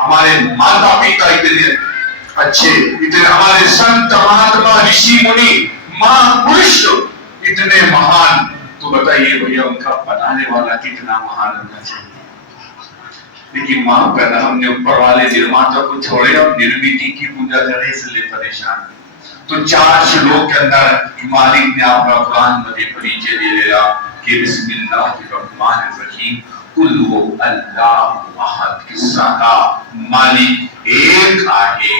हमारे माता पिता इतने अच्छे, इतने हमारे संत महात्मा ऋषि मुनि महापुरुष इतने महान, तो बताइए भैया उनका बनाने वाला कितना महान होना चाहिए। लेकिन माफ करना, हमने ऊपर वाले निर्माता को छोड़े और निर्मिति की पूजा करे, इसलिए परेशान। तो 4 श्लोक के अंदर मालिक ने आपका कुरान में परिचय दे दिया कि बिस्मिल्लाहिर्रहमानिर्रहीम, कुल हु अल्लाहु अहद, किस्सा मालिक एक आहे,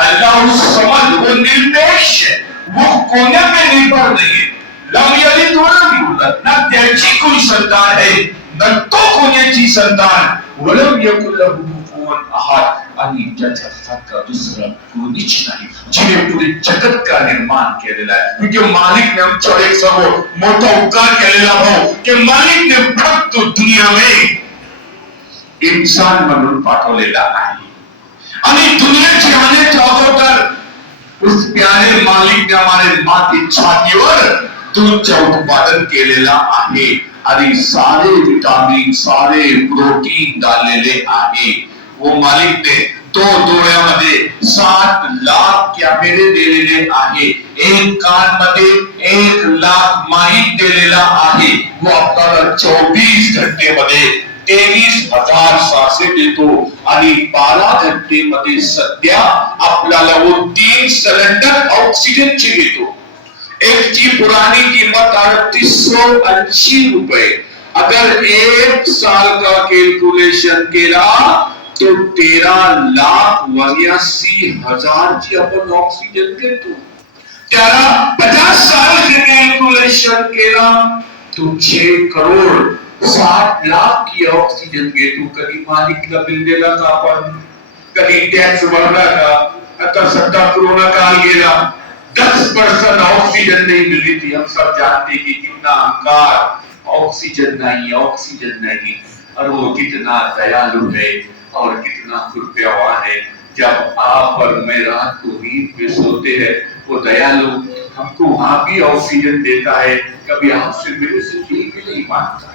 अल्लाह समद, वो निरपेक्ष है, वो कोने पे निर्भर नहीं है, लम यलिद वलम यूलद, न त्याची कोई संतान है न तो कोण्याची संतान, वलम यकुल लहू कुफुवन अहद, आणि जगत दुसरा कोणीच नाही जिने पूरे जगत का निर्माण केलेला आहे। म्हणजे मालिक ने आमच्यावर एक सर्व मोठा उपकार केलेला भाऊ की मालिक ने फक्त दुनियामध्ये इंसान म्हणून पाठवलेला आहे, आणि दुनियाची अनेक अगोदर उस प्यारे मालिक ने हमारे माँ की छातीवर दूधचा उत्पादन केलेला आहे, आणि सारे विटामिन सारे प्रोटीन डाललेले आहे। वो मालिक ने 2 डोळ्यामध्ये 7 लाख कॅमेरे दिलेले आहे, एक कान मध्ये 1 लाख माईक दिलेला आहे, वो आपल्याला 24 घंटे मध्ये 23,000 श्वासे देतो, आणि 12 घंटे मध्ये सध्या आपल्याला वो 3 सिलेंडर ऑक्सीजनचे देतो। एक की पुरानी कीमत 3880 रुपए, अगर 1 साल का कैलकुलेशन केला तो 13,82,000 ची आपण ऑक्सिजन देतो। त्याला 50 साल के कैलकुलेशन केला तो 6 करोड़ 60 लाख की ऑक्सीजन घेतो। कधी मालिकला बिल दिला का आपण, कधी टॅक्स भरला का? आता सध्या कोरोना काल गेला, 10% ऑक्सीजन नहीं मिली थी। हम सब जानते कि कितना अहंकार, ऑक्सीजन नहीं, और वो कितना दयालु है और कितना कृपावान है। जब आप और मैं रात को नींद पे सोते हैं, वो दयालु हमको वहां भी ऑक्सीजन देता है, कभी आपसे मेरे से भी नहीं मांगता।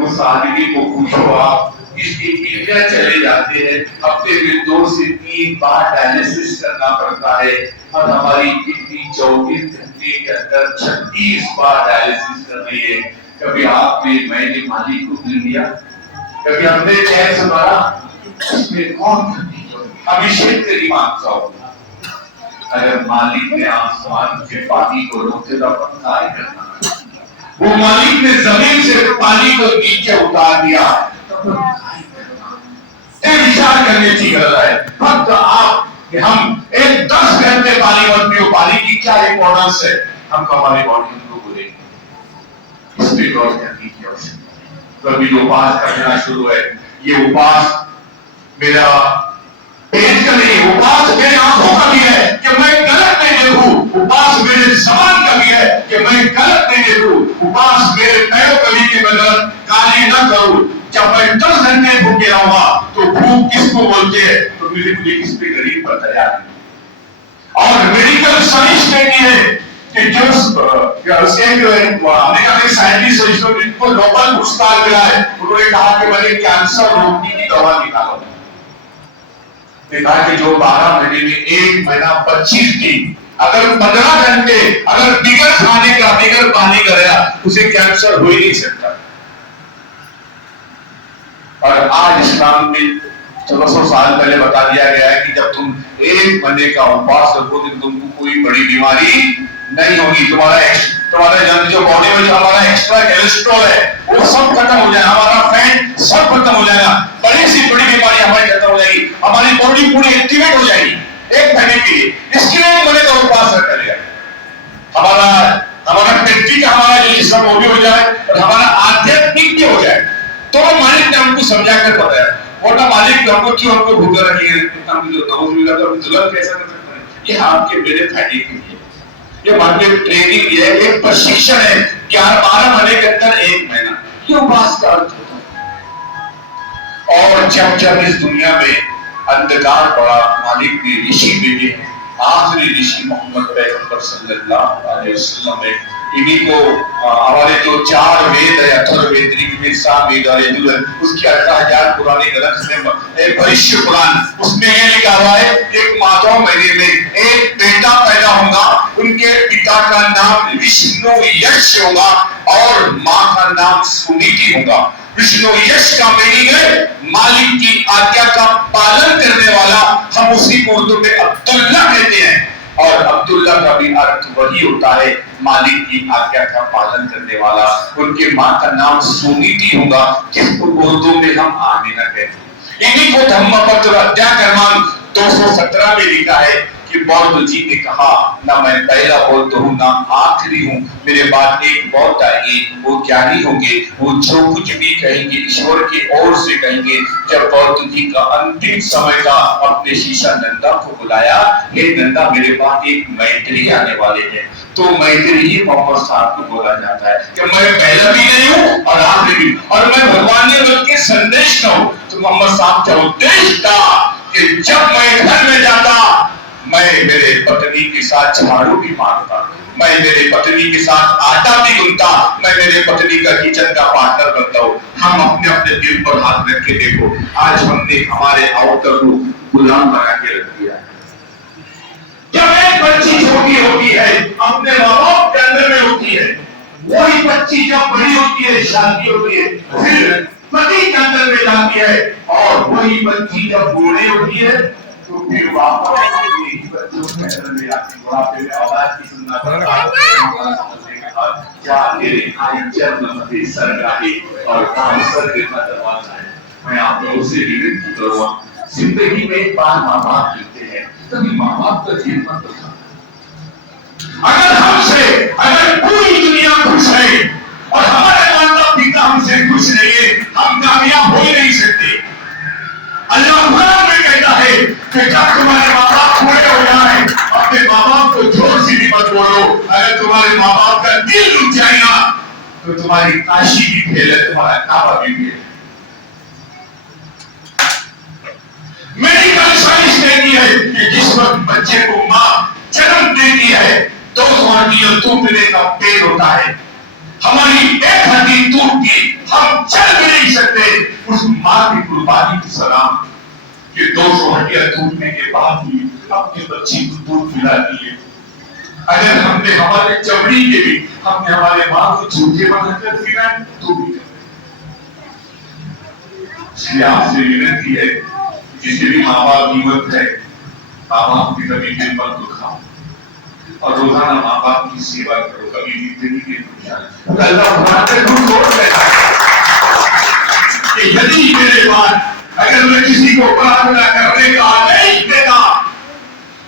उस आदमी को पूछो आप, इसकी किडनियां चले जाते हैं, हफ्ते में 2 से 3 बार डायलिसिस करना पड़ता है, और हमारी किडनी 24 घंटे के अंदर 36 बार डायलिसिस कर रही है। कभी आपने मैंने मालिक को मिल लिया, कभी हमने टैक्स भरा, इसमें कौन अभिषेक तेरी मांगता हो। अगर मालिक ने आसमान के पानी को रोके तो अपन काय करना, वो मालिक ने जमीन से पानी को नीचे उतार दिया, विचार करने की गरज है। फक्त आप कि हम एक 10 घंटे पानी मत पियो, पानी की क्या इंपॉर्टेंस है, हम हमारी बॉडी को बोले इस पे गौर करने की आवश्यकता है। तो अभी जो उपास करना शुरू है, ये उपास मेरा पेट का नहीं, उपास मेरी आंखों का भी है कि मैं गलत नहीं देखूं, उपास मेरे जबान का भी है कि मैं गलत नहीं देखूं, उपास मेरे पैरों कली के बगैर काली न करूं। जब मैं 10 घंटे भूखे रहूंगा तो भूख किसको बोलते हैं, तो मेरे किस पे गरीब पर दया है। और मेडिकल साइंस में भी है कि जो अमेरिका के साइंटिस्ट जिनको नोबेल पुरस्कार मिला है, उन्होंने कहा कि मैंने कैंसर रोकने की दवा निकाला। देखा कि जो 12 महीने में 1 महीना 25 दिन अगर 15 घंटे अगर बिगर खाने का बिगर पानी का रहा, उसे कैंसर हो ही नहीं सकता। और आज इस्लाम में 1400 साल पहले बता दिया गया है कि जब तुम 1 महीने का उपवास रखोगे तो तुमको कोई बड़ी बीमारी नहीं होगी। तुम्हारा जो बॉडी में जो हमारा एक्स्ट्रा कोलेस्ट्रॉल है वो सब खत्म हो जाएगा, हमारा फैट सब खत्म हो जाएगा, बड़ी सी बड़ी बीमारी हमारी खत्म हो जाएगी, हमारी बॉडी पूरी एक्टिवेट हो जाएगी 1 महीने के लिए। इसके लिए 1 महीने का उपवास रखा जाए, हमारा व्यक्ति का हमारा जो जिस्म वो भी हो जाए और हमारा आध्यात्मिक भी हो जाए। तो मालिक ने हमको समझा कर बताया, और ना मालिक हमको क्यों हमको भूखा रखिए, हम जो नमाज मिला तो जुल्म कैसा कर सकते हैं। ये आपके मेरे फायदे के लिए, ये मानवीय ट्रेनिंग है, एक प्रशिक्षण है। 12 महीने के अंदर 1 महीना ये उपवास का अर्थ होता है। और जब जब इस दुनिया में अंधकार पड़ा, मालिक ने ऋषि भेजे, आखिरी ऋषि मोहम्मद पैगंबर सल्लल्लाहु अलैहि वसल्लम है। इन्हीं को हमारे जो 4 वेद है, अथर्ववेद, ऋग्वेद, सामवेद और यजुर्वेद, उसके 18,000 पुराने ग्रंथ में भविष्य पुराण, उसमें यह लिखा हुआ है एक माधव महीने में एक बेटा पैदा होगा, उनके पिता का नाम विष्णु यश होगा और माँ का नाम सुनीति होगा। विष्णु यश का मीनिंग है मालिक की आज्ञा का पालन करने वाला, हम उसी को उर्दू में अब्दुल्ला कहते हैं, और अब्दुल्ला का भी अर्थ वही होता है मालिक की आज्ञा का पालन करने वाला। उनके माँ का नाम सुनीति होगा, जिसको उर्दू में हम आमीना कहते हैं। इन्हीं को धम्मपत्र अध्याय क्रमांक 217 में लिखा है कि बौद्ध जी ने कहा, ना मैं पहला बौद्ध हूँ ना आखिरी हूँ, मेरे बाद एक बौद्ध आएंगे, वो ज्ञानी होंगे, वो जो कुछ भी कहेंगे ईश्वर की ओर से कहेंगे। जब बौद्ध जी का अंतिम समय था, अपने शिष्य नंदा को बुलाया, हे नंदा मेरे बाद एक मैत्री आने वाले हैं। तो मैत्री ही मोहम्मद साहब को बोला जाता है कि मैं पहला भी नहीं हूँ और आखिरी भी, और मैं भगवान ने बल्कि संदेश हूँ। तो मोहम्मद साहब का उद्देश्य था कि जब मैं घर में जाता, मैं मेरे पत्नी के साथ झाड़ू भी मारता, मैं मेरे पत्नी के साथ आटा भी गूंथता, मैं मेरे पत्नी का किचन का पार्टनर बनता हूँ। हम अपने अपने दिल पर हाथ रख के देखो, आज हमने हमारे आउटर को गुलाम बना के रख दिया है। जब एक बच्ची छोटी होती है, अपने माँ बाप के अंदर में होती है, वही बच्ची जब बड़ी होती है, शादी होती है, फिर पति के अंदर में जाती है, और वही बच्ची जब बूढ़ी होती है तो फिर वापस बच्चों के अंदर में आती है। वहाँ पे आवाज की सुनना क्या तेरे जन्म सरगाही और काम स्वर्ग का दरवाजा है। मैं आप लोगों से विनती करूँगा, जिंदगी में एक बार माँ बाप मिलते हैं, तभी माँ बाप का जीवन था। अगर पूरी दुनिया खुश है और हमारे माता पिता हमसे खुश नहीं है, हम कामयाब हो ही नहीं सकते। अल्लाह कुरान में कहता है कि जब तुम्हारे माँ बाप पूरे हो जाए, अपने माँ बाप को जोर से भी मत बोलो। अगर तुम्हारे माँ बाप का दिल रुक जाएगा तो तुम्हारी काशी भी फेल है, तुम्हारा काबा भी फेल है। मेडिकल साइंस कहती है कि जिस वक्त बच्चे को माँ जन्म देती है, 2 हड्डियां टूटने का पेड़ होता है। हमारी एक हड्डी टूट गई, हम चल भी नहीं सकते। उस माँ की कुर्बानी की सलाम कि 200 हड्डियां टूटने के बाद भी अपने बच्ची को दूध पिलाती है। अगर हमने हमारे चमड़ी के भी हमने हमारे माँ को झूठे बनाकर पिलाए तो भी। इसलिए आपसे विनती है, जिसे भी माँ बाप कीमत है, माँ बाप की कभी दिल पर दुखाओ और रोजाना माँ बाप की सेवा करो, कभी जिंदगी के यदि मेरे बाद अगर मैं किसी को प्रार्थना करने का आदेश देता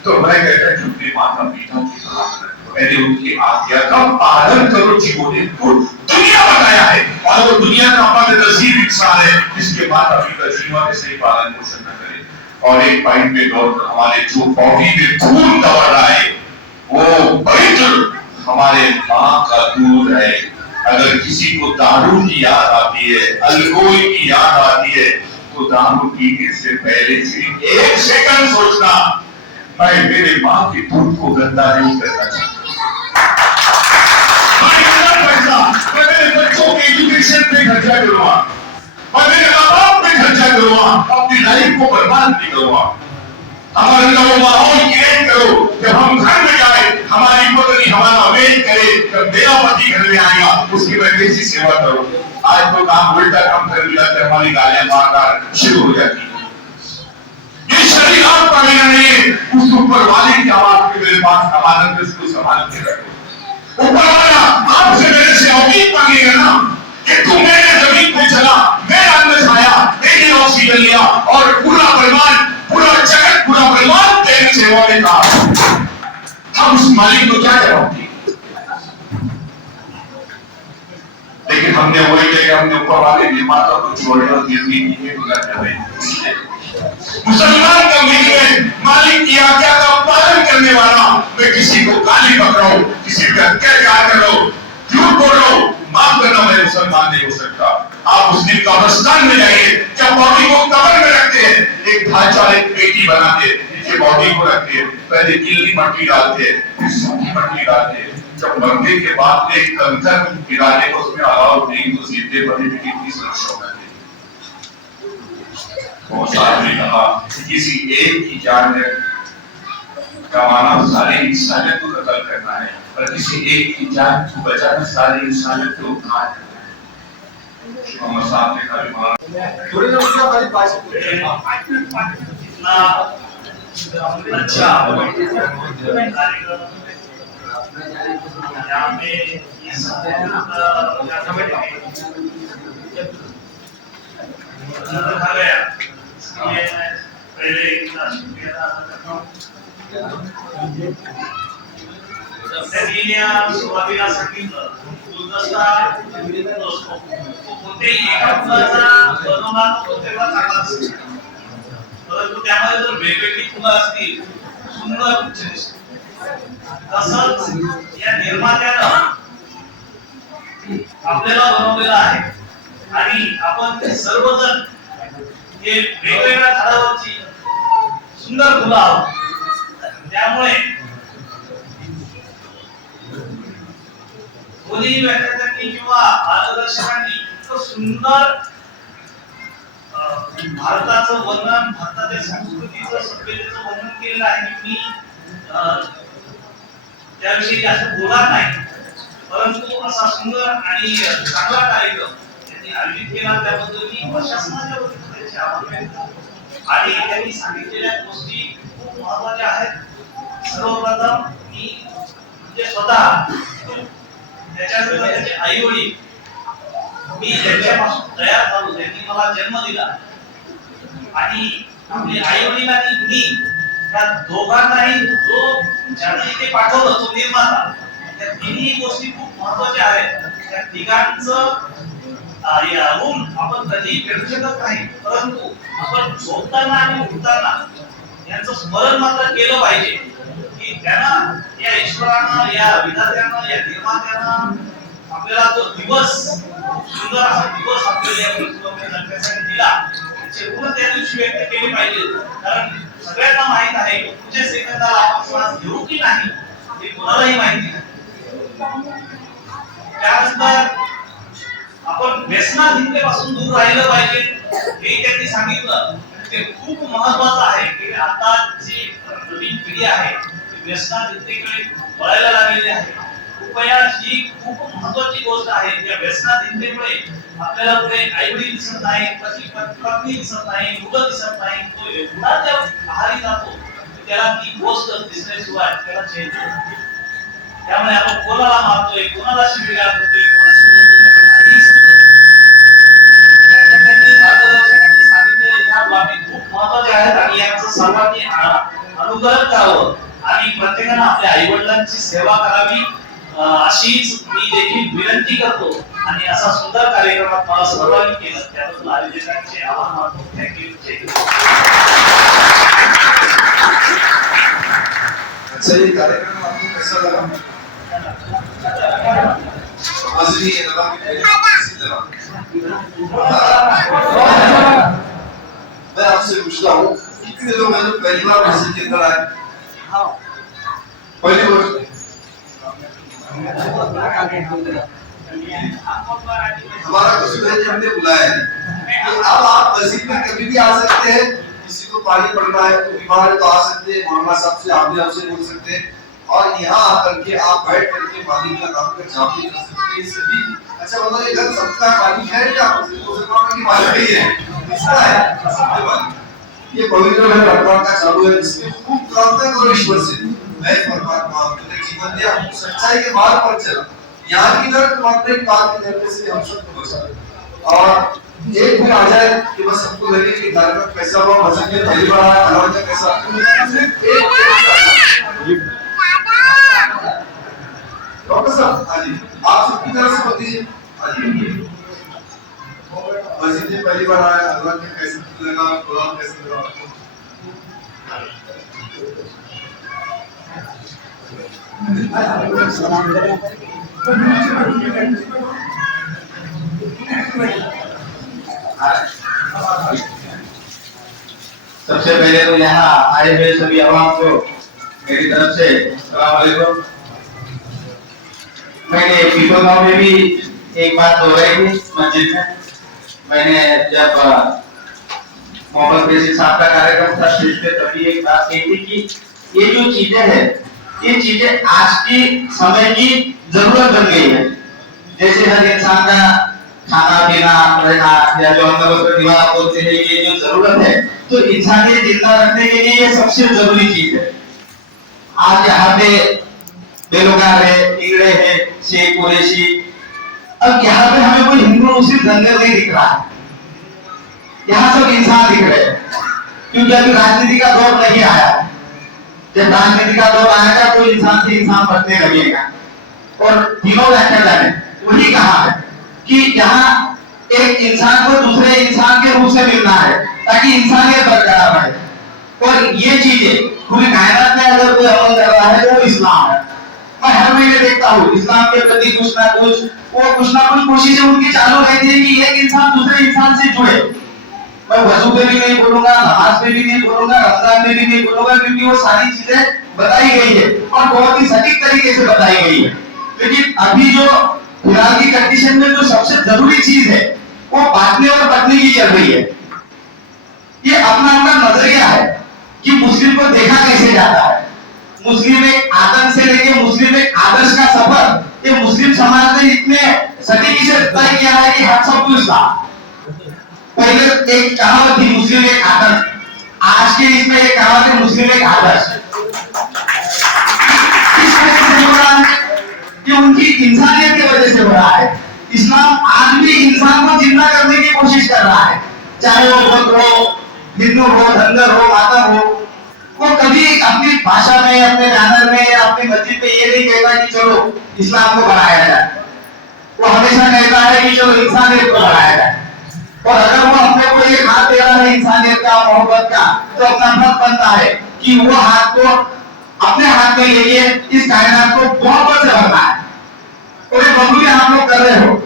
तो मैं कहता अपने माता पिता की प्रार्थना करो, मैंने उनकी आज्ञा का पालन करो, जिन्होंने दुनिया बताया है, और वो दुनिया का हमारे नसीब इंसान है जिसके माता पिता जीवन से पालन पोषण न करे। और एक पॉइंट में गौर, हमारे जो बॉडी में खून दौड़ रहा है वो पवित्र हमारे माँ का दूध है। अगर किसी को दारू की याद आती है, अल्कोहल की याद आती है, तो दारू पीने से पहले सिर्फ 1 सेकंड सोचना, मैं मेरे माँ के दूध को गंदा नहीं करना चाहता, मैं मेरे बच्चों के एजुकेशन पे खर्चा करूंगा, मैं मेरे माँ बाप पे खर्चा करूंगा, अपनी लाइफ को बर्बाद नहीं करूंगा। हमारे लोगों माहौल क्रिएट करो, जब हम घर में जाए हमारी पत्नी हमारा वेट करे, जब मेरा पति घर में आएगा उसकी मैं कैसी सेवा करूं। आज तो काम उल्टा काम कर दिया, हमारी गालियां मारना शुरू हो जाती है। ये शरीर आपका मेरा नहीं है, उस ऊपर वाले की आवाज के मेरे पास अमानत है, उसको संभाल के रखो। ऊपर वाला आपसे मेरे से औकीद मांगेगा ना कि तू मेरे जमीन पे चला, मेरा अन्न खाया, मेरी ऑक्सीजन लिया, और पूरा बर्बाद, पूरा जगत पूरा बर्बाद तेरे सेवा में था, हम उस मालिक को क्या जवाब दें? लेकिन हमने वही जगह हमने ऊपर वाले निर्माता को छोड़े और निर्मी नहीं बोला जाए। मुसलमान का मीनिंग मालिक की आज्ञा का पालन करने वाला। मैं किसी को गाली पकड़ाऊं, किसी पे अत्याचार करो, झूठ बोलो, माफ करना, मैं मुसलमान नहीं हो सकता। आप उस दिन कब्रिस्तान में जाइए, जब बॉडी को कब्र में रखते हैं, एक ढांचा एक पेटी बनाते, नीचे बॉडी को रखते हैं, पहले गीली मट्टी डालते हैं, फिर सूखी मट्टी डालते हैं, जब मरने के बाद में कंकर गिराने को उसमें अलाउ नहीं तो जिंदे बने भी कितनी सुरक्षा में बहुत सारे ने कहा किसी एक की जान कमाना सारे इंसानियत को कत्ल करना है, और किसी एक की जान को बचाना सारी इंसानियत को उद्धार करना है। मोहम्मद साहब ने कहा थोड़ी ना उसका वाली पास इतना अच्छा यहाँ पे ये सब रखा गया, ये पहले इतना शुक्रिया अदा करता हूँ। त्यांनी सुरुवातीला सांगितलं गुलदस्ता दोस्तो कोणत्याही एका फुलाचा बनवला तो तेवढा चांगला असतो, परंतु त्यामध्ये जर वेगवेगळी फुलं असतील सुंदर गुच्छ दिसतो। तसंच या निर्मात्यानं आपल्याला बनवलेलं आहे आणि आपण सर्वजण हे वेगवेगळ्या झाडावरची सुंदर फुलं आहोत। त्यामुळे कोणी व्याख्यात्यांनी किंवा मार्गदर्शकांनी इतकं सुंदर भारताचं वर्णन, भारताच्या संस्कृतीचं सभ्यतेचं वर्णन केलेलं आहे की मी त्याविषयी जास्त बोलणार नाही, परंतु असा सुंदर आणि चांगला कार्यक्रम त्यांनी आयोजित केला त्याबद्दल मी प्रशासनाच्या वतीने त्यांचे आभार व्यक्त करतो। आणि त्यांनी सांगितलेल्या गोष्टी खूप महत्त्वाच्या आहेत। सर्वप्रथम मी म्हणजे स्वतः त्याच्यानंतर त्याचे आई वडील मी त्यांच्यापासून तयार झालो, त्यांनी मला जन्म दिला आणि आपले आई वडील आणि मी त्या दोघांनाही जो ज्याने इथे पाठवलं तो निर्माता, त्या तिन्ही गोष्टी खूप महत्त्वाच्या आहेत। त्या तिघांचं ऊन आपण कधी फेडू शकत नाही, परंतु आपण झोपताना आणि उठताना यांचं स्मरण मात्र केलं पाहिजे की त्यांना या ईश्वरानं, या विधात्यानं, या निर्मात्यानं आपल्याला तो दिवस सुंदर असा दिवस आपल्याला या पृथ्वीवर जगण्यासाठी दिला, त्याचे गुण त्या दिवशी व्यक्त केले पाहिजे। कारण सगळ्यांना माहित आहे की पुढच्या सेकंदाला आपण श्वास घेऊ की नाही हे कोणालाही माहिती नाही। त्यानंतर आपण व्यसनाधीनतेपासून दूर राहिलं पाहिजे हे त्यांनी सांगितलं। ते खूप महत्त्वाचं आहे की आताची नवीन पिढी आहे ती व्यसनाधीनतेकडे वळायला लागलेली आहे। कृपया ही खूप महत्त्वाची गोष्ट आहे। त्या व्यसनाधीनतेमुळे आपल्याला पुढे आई वडील दिसत नाही, पत्नी दिसत नाही, मुलं दिसत नाही, तो एवढा त्या आहारी जातो त्याला ती गोष्ट दिसण्याशिवाय त्याला चैन नाही। त्यामुळे आपण कोणाला मारतोय, कोणाला शिवीगाळ करतोय, कोणाशी बोलतोय काहीही समजत नाही। त्यांनी मार्गदर्शकांनी सांगितलेले ह्या बाबी खूप महत्त्वाच्या आहेत आणि यांचं सर्वांनी अनुकरण करावं आणि प्रत्येकाने आपल्या आई वडिलांची सेवा करावी अशीच मी देखील विनंती करतो। आणि असा सुंदर कार्यक्रमात मला सहभागी केलं त्याबद्दल आयोजकांचे आभार मानतो। थँक्यू। जय हिंद। अच्छा, ये कार्यक्रम आपको कैसा लगा? समझ नहीं लगा कैसी लगा? मैं आपसे पूछता हूँ कितने लोग हैं जो पहली बार मस्जिद के अंदर आए? पहली बार हमारा कसूर है कि हमने बुलाया है। तो अब आप मस्जिद में कभी भी आ सकते हैं, किसी को पानी पड़ना है तो बीमार है तो आ सकते हैं, मौलाना साहब से आप भी आपसे बोल सकते हैं और यहाँ आकर के आप बैठ करके पानी का काम कर जहाँ भी कर सकते हैं। सभी अच्छा मतलब ये घर सबका पानी है या मुसलमानों की मालिक नहीं है, इसका है सबके पानी। ये पवित्र है रमजान का चालू है जिसमें खूब प्रार्थना करो ईश्वर से, मैं परमात्मा तुमने जीवन दिया, सच्चाई के मार्ग पर चला, यहाँ की तरफ तुम्हारे एक बात के धरने से हम सबको बचा। और एक भी आ जाए कि बस सबको लगे कि कार्यक्रम कैसा हुआ, मस्जिद में पहली बार आया, अलवाजा कैसा, डॉक्टर साहब हाँ जी आप सबकी तरफ से बताइए हाँ जी मस्जिद में पहली बार आया, अलवाजा कैसा लगा, कुरान कैसा लगा? सबसे पहले तो यहाँ आए हुए सभी आवाम को मेरी तरफ से अस्सलाम वालेकुम। मैंने पीपल गांव में भी एक बात दोहराई थी मस्जिद में। मैंने जब मोहम्मद बेसिक साहब का कार्यक्रम था स्टेज पे, तभी एक बात कही थी कि ये जो चीजें हैं, ये चीजें आज की समय की जरूरत बन गई है। जैसे हर इंसान का खाना पीना रहना, या जो हम लोग दीवार बोलते हैं, ये जो जरूरत है, तो इंसानियत जिंदा रखने के लिए ये सबसे जरूरी चीज है। आज यहाँ पे बेरोजगार है, इंगड़े है, शेख कुरैशी, अब यहाँ पे हमें कोई हिंदू मुस्लिम दंगल नहीं दिख रहा है, यहाँ सब इंसान दिख रहे हैं, क्योंकि अभी राजनीति का दौर नहीं आया। जब राजनीति का दौर आएगा तो इंसान से इंसान बढ़ने लगेगा। और तीनों व्याख्याता ने वही कहा है कि यहाँ एक इंसान को दूसरे इंसान के रूप से मिलना है, ताकि इंसानियत बरकरार रहे। और ये चीजें पूरी कायनात में अगर कोई अमल कर रहा है तो वो इस्लाम है। मैं हर महीने देखता हूँ इस्लाम के प्रति कुछ ना कुछ कोशिशें उनकी चालू रहती है कि एक इंसान दूसरे इंसान से जुड़े। मैं वजू पे भी नहीं बोलूंगा, नमाज पे भी नहीं बोलूंगा, रमजान में भी नहीं बोलूंगा, क्योंकि वो सारी चीजें बताई गई है और बहुत ही सटीक तरीके से बताई गई है। लेकिन अभी जो फिलहाल की कंडीशन में जो सबसे जरूरी चीज है वो बांटने और बंटने की चल रही है। ये अपना अपना नजरिया है कि मुस्लिम को देखा कैसे जाता है। मुस्लिम एक आतंक से लेके मुस्लिम एक आदर्श का सफर, ये मुस्लिम समाज ने इतने सटीकी से तय किया है कि हर सब इस्लाम। पहले एक कहावत थी मुस्लिम एक आदर्श, आज के इसमें एक कहावत है मुस्लिम एक आदर्श। इस वजह से हो रहा है कि उनकी इंसानियत की वजह से हो रहा है। इस्लाम आज भी इंसान को जिंदा करने की कोशिश कर रहा है, चाहे वो बुद्ध हो, हिंदू हो, धनगर हो, माता हो। वो कभी अपनी भाषा में, अपने बैनर में या अपनी मस्जिद पे ये नहीं कहता कि चलो इस्लाम को बढ़ाया जाए। वो हमेशा कहता है कि चलो इंसानियत को बढ़ाया जाए। और अगर वो अपने को एक हाथ दे रहा है इंसानियत का, मोहब्बत का, तो अपना फर्ज बनता है कि वो हाथ को अपने हाथ में लेके इस कायनात को मोहब्बत से भरना है। और ये बबूली आप लोग कर रहे हो।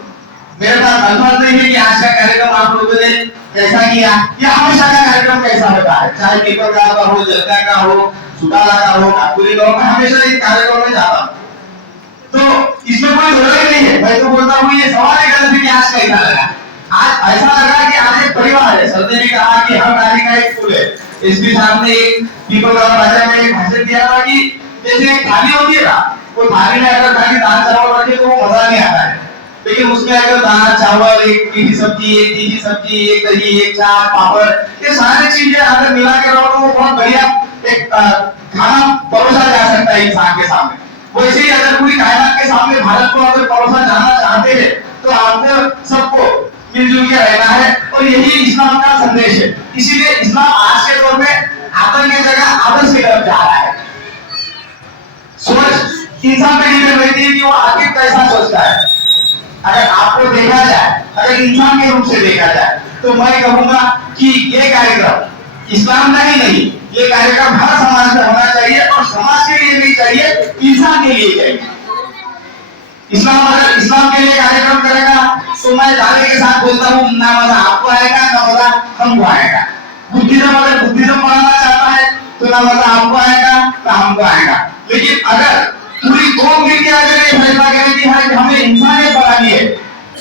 मेरे पास अल्फाज नहीं है कि आज का कार्यक्रम आप लोगों ने कैसा किया, या हमेशा का कार्यक्रम कैसा होता है, चाहे पीपल गांव का हो, जलका का हो, सुटाला का हो, कापुरी का हो, मैं हमेशा इस कार्यक्रम में जाता हूँ। तो इसमें कोई दोहरा ही नहीं है। मैं तो बोलता हूँ ये सवाल ही गलत है कि आज कैसा लगा। आज ऐसा लगा कि आज एक परिवार है। सर ने भी कहा कि हर नारी का एक फूल है। एसपी साहब ने एक पीपल गांव राजा में एक भाषण दिया था कि जैसे एक थाली होती है ना, वो थाली में अगर खाली दाल चावल रखे तो वो मजा नहीं आता है, लेकिन उसमें अगर दाल चावल, एक मीठी सब्जी, एक तीखी सब्जी, एक दही, एक चाट, पापड़, ये सारी चीजें अगर मिला के रहो तो वो बहुत बढ़िया एक खाना परोसा जा सकता है इंसान के सामने। वैसे ही अगर पूरी कायनात के सामने भारत को अगर परोसा जाना चाहते हैं तो आपको सबको मिलजुल के रहना है, और यही इस्लाम का संदेश है। इसीलिए इस्लाम आज के दौर में आतंक की जगह आदर्श की तरफ जा रहा है। सोच इंसान पे निर्भर रहती है कि वो आखिर कैसा सोचता है। अगर आपको देखा जाए, अगर इंसान के रूप से देखा जाए, तो मैं कहूंगा कि ये कार्यक्रम इस्लाम का ही नहीं, ये कार्यक्रम हर समाज में होना चाहिए, और समाज के लिए नहीं चाहिए, इंसान के लिए चाहिए। इस्लाम अगर इस्लाम के लिए कार्यक्रम करेगा तो मैं दावे के साथ बोलता हूँ ना मजा आपको आएगा ना मजा हमको आएगा। बुद्धिज्म अगर बुद्धिज्म पढ़ाना चाहता है तो ना मजा आपको आएगा ना हमको आएगा। लेकिन अगर पूरी कौम मिलकर अगर ये फैसला करे कि हमें इंसानियत बढ़ानी है,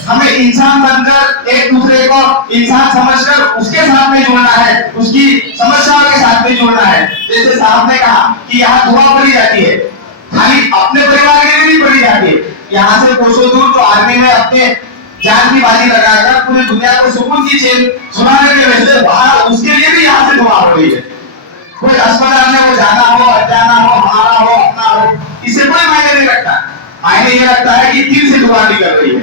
हमें इंसान बनकर एक दूसरे को इंसान समझकर उसके साथ में जोड़ना है, उसकी समस्याओं के साथ में जोड़ना है। जैसे साहब ने कहा कि यहाँ दुआ पड़ी जाती है, खाली अपने परिवार के लिए नहीं पड़ी जाती है, यहाँ से कोसों दूर तो आर्मी में अपने जान की बाजी लगाकर पूरी दुनिया को सुकून की चैन सुनाने के वजह बाहर उसके लिए भी यहाँ से दुआ हो रही है। कोई अस्पताल में वो जाना हो, अनजाना हो, हमारा हो, अपना हो, इससे कोई मायने नहीं रखता। मायने ये रखता है कि दिल से दुआ निकल रही है।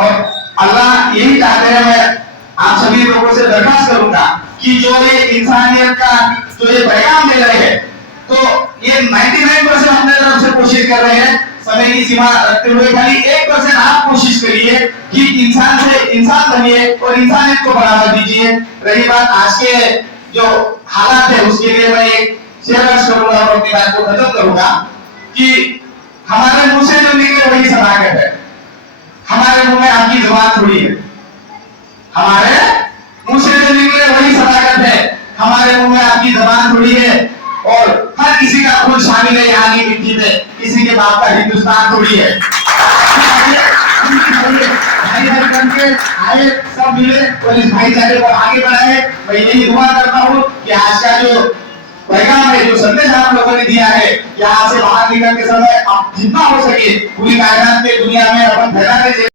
और अल्लाह यही चाहते हैं, मैं आप सभी लोगों से दरखास्त करूंगा कि जो ये इंसानियत का जो ये पैगाम दे रहे हैं, तो ये 99% अपने तरफ से कोशिश कर रहे हैं। समय की सीमा रखते हुए खाली 1% आप कोशिश करिए कि इंसान से इंसान बनिए और इंसानियत को बढ़ावा दीजिए। रही बात आज के जो हालात है उसके लिए मैं एक शेयर करूंगा और अपनी बात को खत्म करूंगा कि हमारे मुंह से जो निकले वही सदाकत है। हमारे मुंह में आपकी जुबान थोड़ी है, हमारे मुंह से जो निकले वही सदाकत है। हमारे मुंह में आपकी जुबान थोड़ी है, और हर किसी का खून शामिल है यहाँ की मिट्टी में। किसी किसी के बाप का हिंदुस्तान थोड़ी है। भाई बन के आए, सब मिले और इस भाईचारे को आगे बढ़ाए। मैं यही दुआ करता हूँ कि आज का जो पैगाम है, जो संदेश आप लोगों ने दिया है, यहाँ से बाहर निकलते समय आप जितना हो सके पूरी कायनात में, दुनिया में अपन फैलाने